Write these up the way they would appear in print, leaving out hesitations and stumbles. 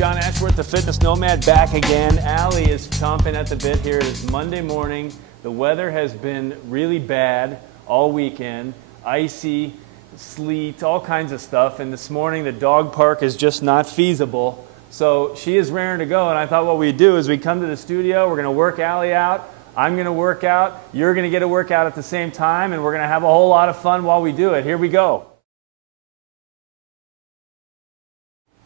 John Ashworth, the Fitness Nomad, back again. Allie is chomping at the bit here. It is Monday morning. The weather has been really bad all weekend. Icy, sleet, all kinds of stuff. And this morning the dog park is just not feasible. So she is raring to go. And I thought what we'd do is we'd come to the studio. We're going to work Allie out. I'm going to work out. You're going to get a workout at the same time. And we're going to have a whole lot of fun while we do it. Here we go.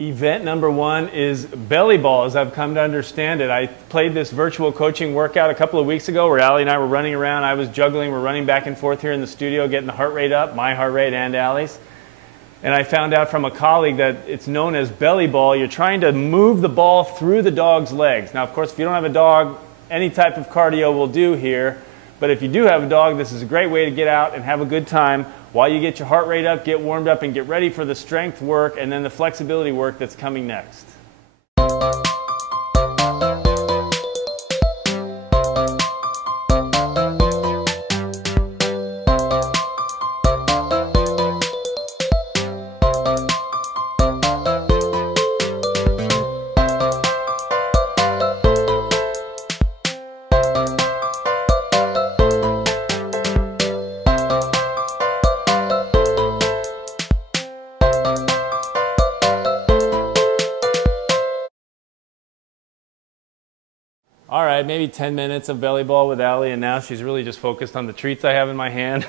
Event number one is belly ball, as I've come to understand it. I played this virtual coaching workout a couple of weeks ago where Allie and I were running around. I was juggling. We're running back and forth here in the studio, getting the heart rate up, my heart rate and Allie's. And I found out from a colleague that it's known as belly ball. You're trying to move the ball through the dog's legs. Now, of course, if you don't have a dog, any type of cardio will do here. But if you do have a dog, this is a great way to get out and have a good time while you get your heart rate up, get warmed up, and get ready for the strength work and then the flexibility work that's coming next. All right, maybe 10 minutes of belly ball with Allie, and now she's really just focused on the treats I have in my hand.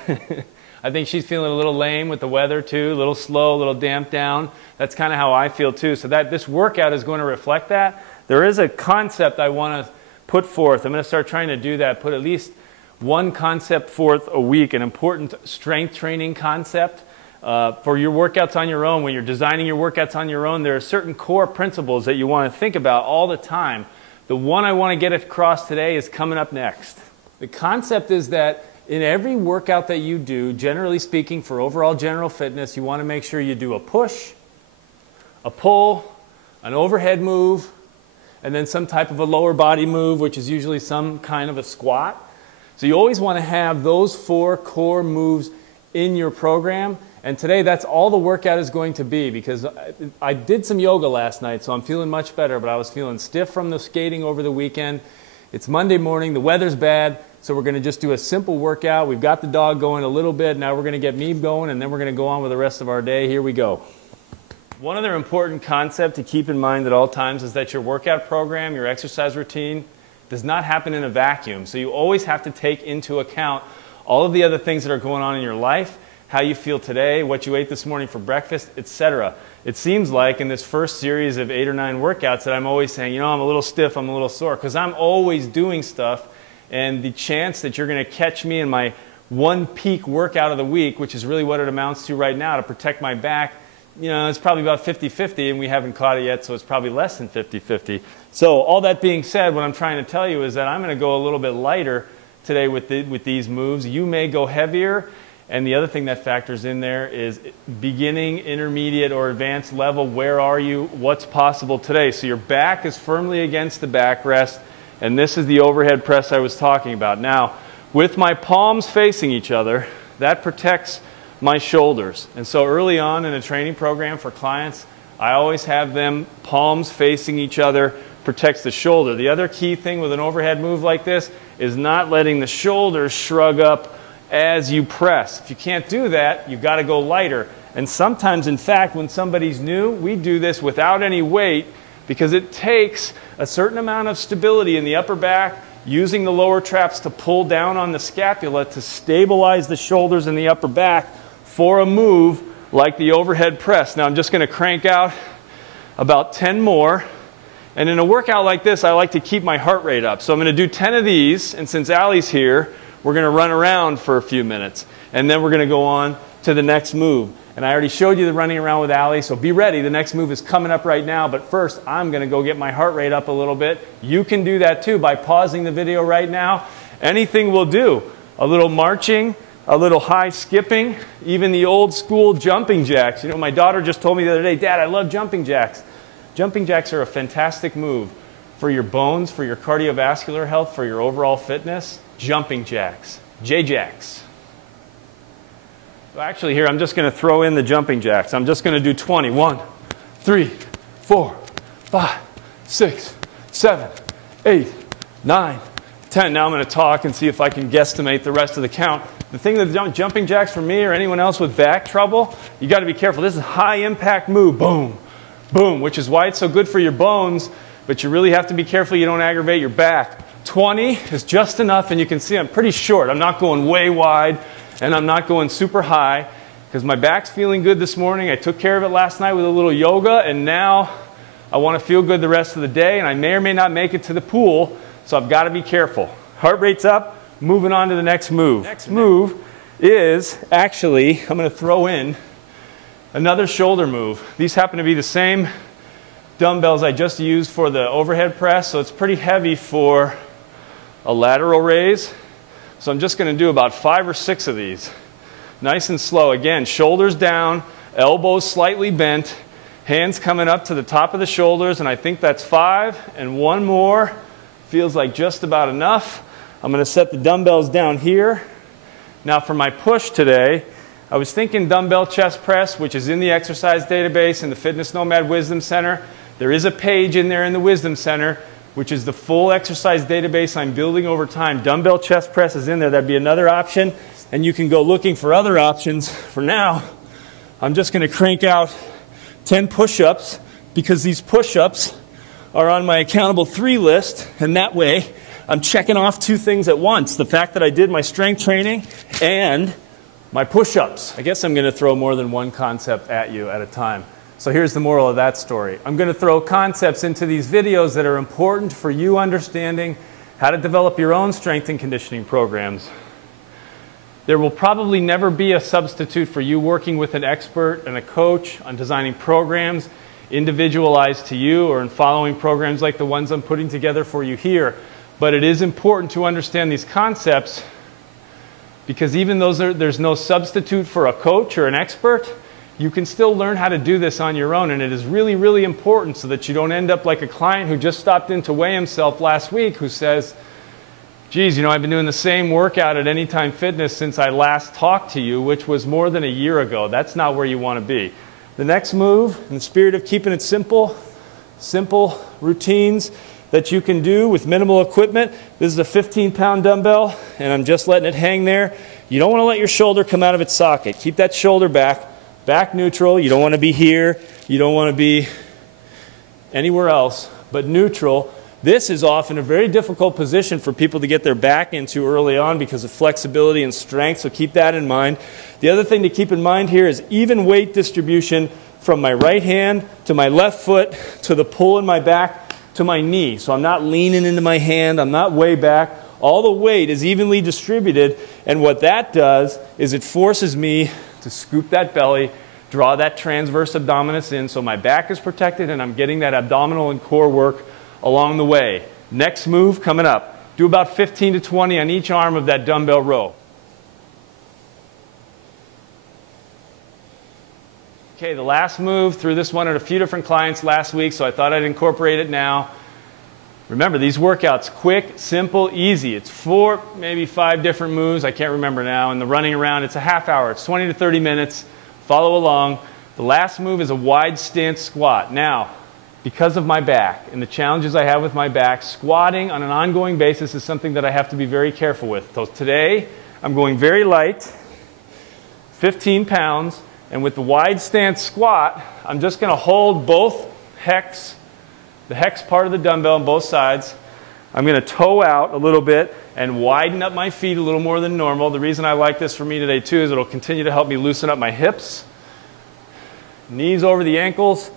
I think she's feeling a little lame with the weather too, a little slow, a little damped down. That's kind of how I feel too. So that this workout is going to reflect that. There is a concept I want to put forth. I'm going to start trying to do that, put at least one concept forth a week, an important strength training concept. For your workouts on your own, when you're designing your workouts on your own, there are certain core principles that you want to think about all the time. The one I want to get across today is coming up next. The concept is that in every workout that you do, generally speaking, for overall general fitness, you want to make sure you do a push, a pull, an overhead move, and then some type of a lower body move, which is usually some kind of a squat. So you always want to have those four core moves in your program. And today, that's all the workout is going to be, because I did some yoga last night, so I'm feeling much better, but I was feeling stiff from the skating over the weekend. It's Monday morning, the weather's bad, so we're going to just do a simple workout. We've got the dog going a little bit, now we're going to get me going, and then we're going to go on with the rest of our day. Here we go. One other important concept to keep in mind at all times is that your workout program, your exercise routine, does not happen in a vacuum. So you always have to take into account all of the other things that are going on in your life, how you feel today, what you ate this morning for breakfast, etc. It seems like in this first series of 8 or 9 workouts that I'm always saying, you know, I'm a little stiff, I'm a little sore, because I'm always doing stuff, and the chance that you're going to catch me in my one peak workout of the week, which is really what it amounts to right now to protect my back, you know, it's probably about 50-50, and we haven't caught it yet, so it's probably less than 50-50. So all that being said, what I'm trying to tell you is that I'm going to go a little bit lighter today with these moves. You may go heavier. And the other thing that factors in there is beginning, intermediate, or advanced level. Where are you? What's possible today? So your back is firmly against the backrest, and this is the overhead press I was talking about. Now, with my palms facing each other, that protects my shoulders. And so early on in a training program for clients, I always have them palms facing each other, protects the shoulder. The other key thing with an overhead move like this is not letting the shoulders shrug up as you press. If you can't do that, you've got to go lighter. And sometimes, in fact, when somebody's new, we do this without any weight because it takes a certain amount of stability in the upper back, using the lower traps to pull down on the scapula to stabilize the shoulders and the upper back for a move like the overhead press. Now I'm just going to crank out about 10 more. And in a workout like this, I like to keep my heart rate up. So I'm going to do 10 of these, and since Allie's here, we're going to run around for a few minutes, and then we're going to go on to the next move. And I already showed you the running around with Allie, so be ready. The next move is coming up right now, but first I'm going to go get my heart rate up a little bit. You can do that too by pausing the video right now. Anything will do. A little marching, a little high skipping, even the old school jumping jacks. You know, my daughter just told me the other day, Dad, I love jumping jacks. Jumping jacks are a fantastic move for your bones, for your cardiovascular health, for your overall fitness. Jumping jacks, J-jacks. So actually here, I'm just going to throw in the jumping jacks. I'm just going to do 20. 1, 3, 4, 5, 6, 7, 8, 9, 10. Now I'm going to talk and see if I can guesstimate the rest of the count. The thing that jumping jacks for me or anyone else with back trouble, you got to be careful. This is a high impact move. Boom, boom, which is why it's so good for your bones, but you really have to be careful you don't aggravate your back. 20 is just enough, and you can see I'm pretty short. I'm not going way wide, and I'm not going super high, because my back's feeling good this morning. I took care of it last night with a little yoga, and now I want to feel good the rest of the day, and I may or may not make it to the pool, so I've got to be careful. Heart rate's up, moving on to the next move. Next move is actually, I'm going to throw in another shoulder move. These happen to be the same dumbbells I just used for the overhead press, so it's pretty heavy for a lateral raise. So I'm just going to do about 5 or 6 of these. Nice and slow. Again, shoulders down, elbows slightly bent, hands coming up to the top of the shoulders, and I think that's 5, and one more feels like just about enough. I'm going to set the dumbbells down here. Now for my push today, I was thinking dumbbell chest press, which is in the exercise database in the Fitness Nomad Wisdom Center. There is a page in there in the Wisdom Center, which is the full exercise database I'm building over time. Dumbbell chest press is in there. That'd be another option. And you can go looking for other options. For now, I'm just going to crank out 10 push-ups, because these push-ups are on my accountable 3 list. And that way, I'm checking off 2 things at once. The fact that I did my strength training and my push-ups. I guess I'm going to throw more than one concept at you at a time. So here's the moral of that story. I'm going to throw concepts into these videos that are important for you understanding how to develop your own strength and conditioning programs. There will probably never be a substitute for you working with an expert and a coach on designing programs individualized to you, or in following programs like the ones I'm putting together for you here. But it is important to understand these concepts, because even though there's no substitute for a coach or an expert, you can still learn how to do this on your own, and it is really, really important so that you don't end up like a client who just stopped in to weigh himself last week who says, geez, you know, I've been doing the same workout at Anytime Fitness since I last talked to you, which was more than a year ago. That's not where you want to be. The next move, in the spirit of keeping it simple routines that you can do with minimal equipment. This is a 15-pound dumbbell, and I'm just letting it hang there. You don't want to let your shoulder come out of its socket. Keep that shoulder back neutral. You don't want to be here. You don't want to be anywhere else but neutral. This is often a very difficult position for people to get their back into early on because of flexibility and strength, so keep that in mind. The other thing to keep in mind here is even weight distribution from my right hand to my left foot to the pull in my back to my knee. So I'm not leaning into my hand, I'm not way back. All the weight is evenly distributed, and what that does is it forces me to scoop that belly, draw that transverse abdominis in so my back is protected and I'm getting that abdominal and core work along the way. Next move coming up. Do about 15 to 20 on each arm of that dumbbell row. Okay, the last move, threw this one at a few different clients last week, so I thought I'd incorporate it now. Remember, these workouts, quick, simple, easy. It's 4, maybe 5 different moves. I can't remember now. And the running around, it's a half hour. It's 20 to 30 minutes. Follow along. The last move is a wide stance squat. Now, because of my back and the challenges I have with my back, squatting on an ongoing basis is something that I have to be very careful with. So today, I'm going very light, 15 pounds, and with the wide stance squat, I'm just going to hold both the hex part of the dumbbell on both sides. I'm going to toe out a little bit and widen up my feet a little more than normal. The reason I like this for me today too is it'll continue to help me loosen up my hips. Knees over the ankles,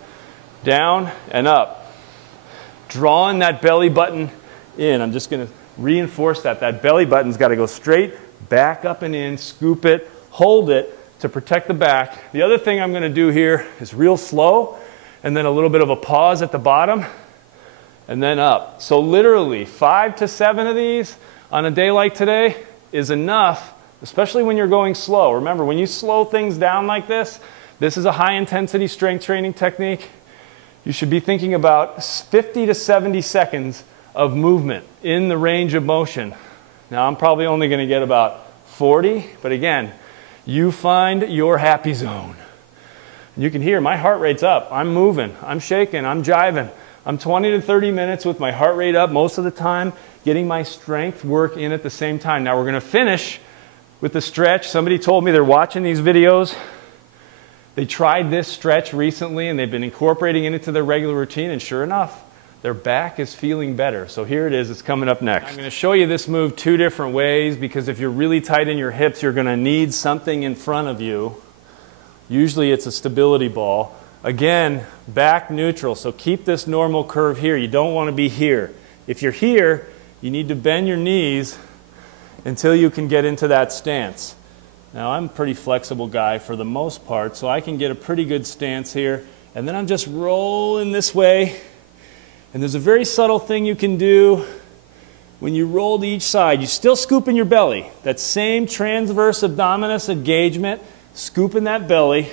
down and up. Drawing that belly button in. I'm just going to reinforce that. That belly button's got to go straight, back up and in, scoop it, hold it to protect the back. The other thing I'm going to do here is real slow, and then a little bit of a pause at the bottom, and then up. So literally 5 to 7 of these on a day like today is enough, especially when you're going slow. Remember, when you slow things down like this is a high intensity strength training technique. You should be thinking about 50 to 70 seconds of movement in the range of motion. Now I'm probably only going to get about 40, but again, you find your happy zone. You can hear my heart rate's up. I'm moving, I'm shaking, I'm jiving. I'm 20 to 30 minutes with my heart rate up most of the time, getting my strength work in at the same time. Now we're going to finish with the stretch. Somebody told me they're watching these videos. They tried this stretch recently and they've been incorporating it into their regular routine, and sure enough, their back is feeling better. So here it is, it's coming up next. I'm going to show you this move 2 different ways, because if you're really tight in your hips, you're going to need something in front of you. Usually it's a stability ball. Again, back neutral, so keep this normal curve here. You don't want to be here. If you're here, you need to bend your knees until you can get into that stance. Now I'm a pretty flexible guy for the most part, so I can get a pretty good stance here, and then I'm just rolling this way. And there's a very subtle thing you can do when you roll to each side. You still scoop in your belly. That same transverse abdominis engagement, scooping that belly,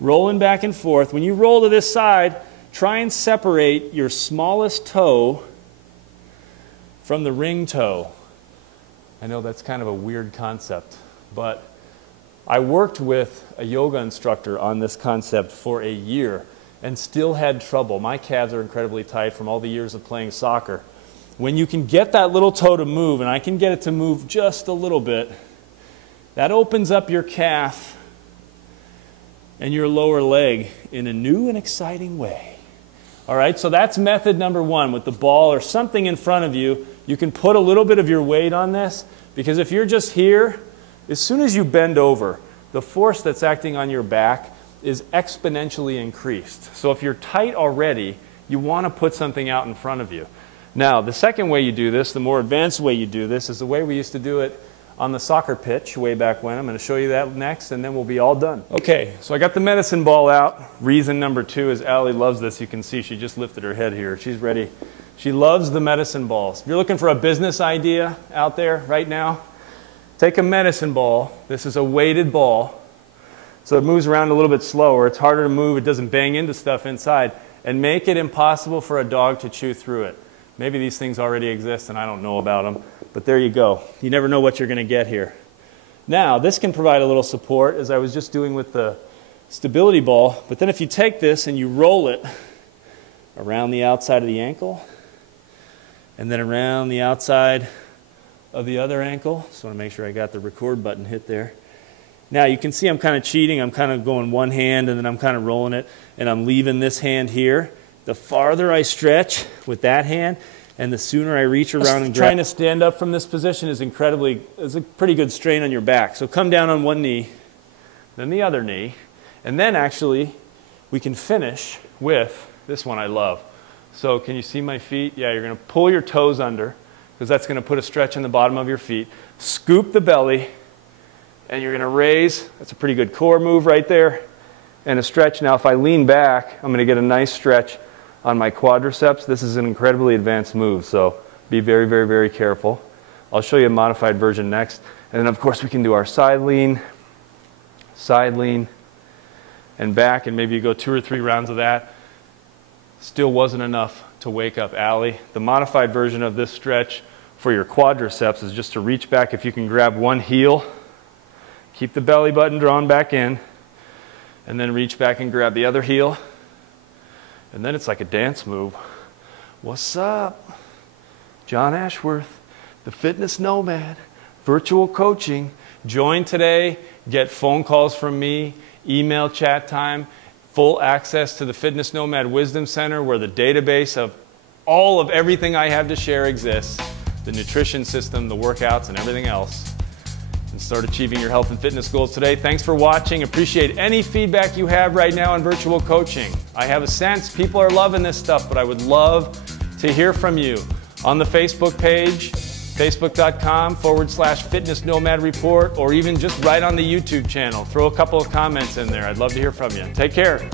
rolling back and forth. When you roll to this side, try and separate your smallest toe from the ring toe. I know that's kind of a weird concept, but I worked with a yoga instructor on this concept for a year and still had trouble. My calves are incredibly tight from all the years of playing soccer. When you can get that little toe to move, and I can get it to move just a little bit, that opens up your calf and your lower leg in a new and exciting way. All right, so that's method number 1. With the ball or something in front of you, you can put a little bit of your weight on this, because if you're just here, as soon as you bend over, the force that's acting on your back is exponentially increased. So if you're tight already, you want to put something out in front of you. Now, the second way you do this, the more advanced way you do this, is the way we used to do it on the soccer pitch way back when. I'm going to show you that next, and then we'll be all done. Okay, so I got the medicine ball out. Reason number 2 is Allie loves this. You can see she just lifted her head here. She's ready. She loves the medicine balls. If you're looking for a business idea out there right now, take a medicine ball. This is a weighted ball, so it moves around a little bit slower. It's harder to move. It doesn't bang into stuff inside. And make it impossible for a dog to chew through it. Maybe these things already exist and I don't know about them, but there you go. You never know what you're going to get here. Now, this can provide a little support, as I was just doing with the stability ball, but then if you take this and you roll it around the outside of the ankle, and then around the outside of the other ankle, just want to make sure I got the record button hit there. Now you can see I'm kind of cheating. I'm kind of going one hand and then I'm kind of rolling it, and I'm leaving this hand here. The farther I stretch with that hand, and the sooner I reach around and grab. Trying to stand up from this position is a pretty good strain on your back. So come down on one knee, then the other knee, and then actually we can finish with this one I love. So can you see my feet? Yeah, you're going to pull your toes under, because that's going to put a stretch in the bottom of your feet. Scoop the belly, and you're going to raise. That's a pretty good core move right there, and a stretch. Now if I lean back, I'm going to get a nice stretch on my quadriceps. This is an incredibly advanced move, so be very, very, very careful. I'll show you a modified version next. And then of course we can do our side lean, and back, and maybe you go 2 or 3 rounds of that. Still wasn't enough to wake up Allie. The modified version of this stretch for your quadriceps is just to reach back. If you can grab one heel, keep the belly button drawn back in, and then reach back and grab the other heel. And then it's like a dance move. What's up? John Ashworth, the Fitness Nomad, virtual coaching. Join today, get phone calls from me, email chat time, full access to the Fitness Nomad Wisdom Center, where the database of all of everything I have to share exists, the nutrition system, the workouts, and everything else. And start achieving your health and fitness goals today. Thanks for watching. Appreciate any feedback you have right now on virtual coaching. I have a sense people are loving this stuff, but I would love to hear from you on the Facebook page, facebook.com/Fitness Nomad Report, or even just right on the YouTube channel. Throw a couple of comments in there. I'd love to hear from you. Take care.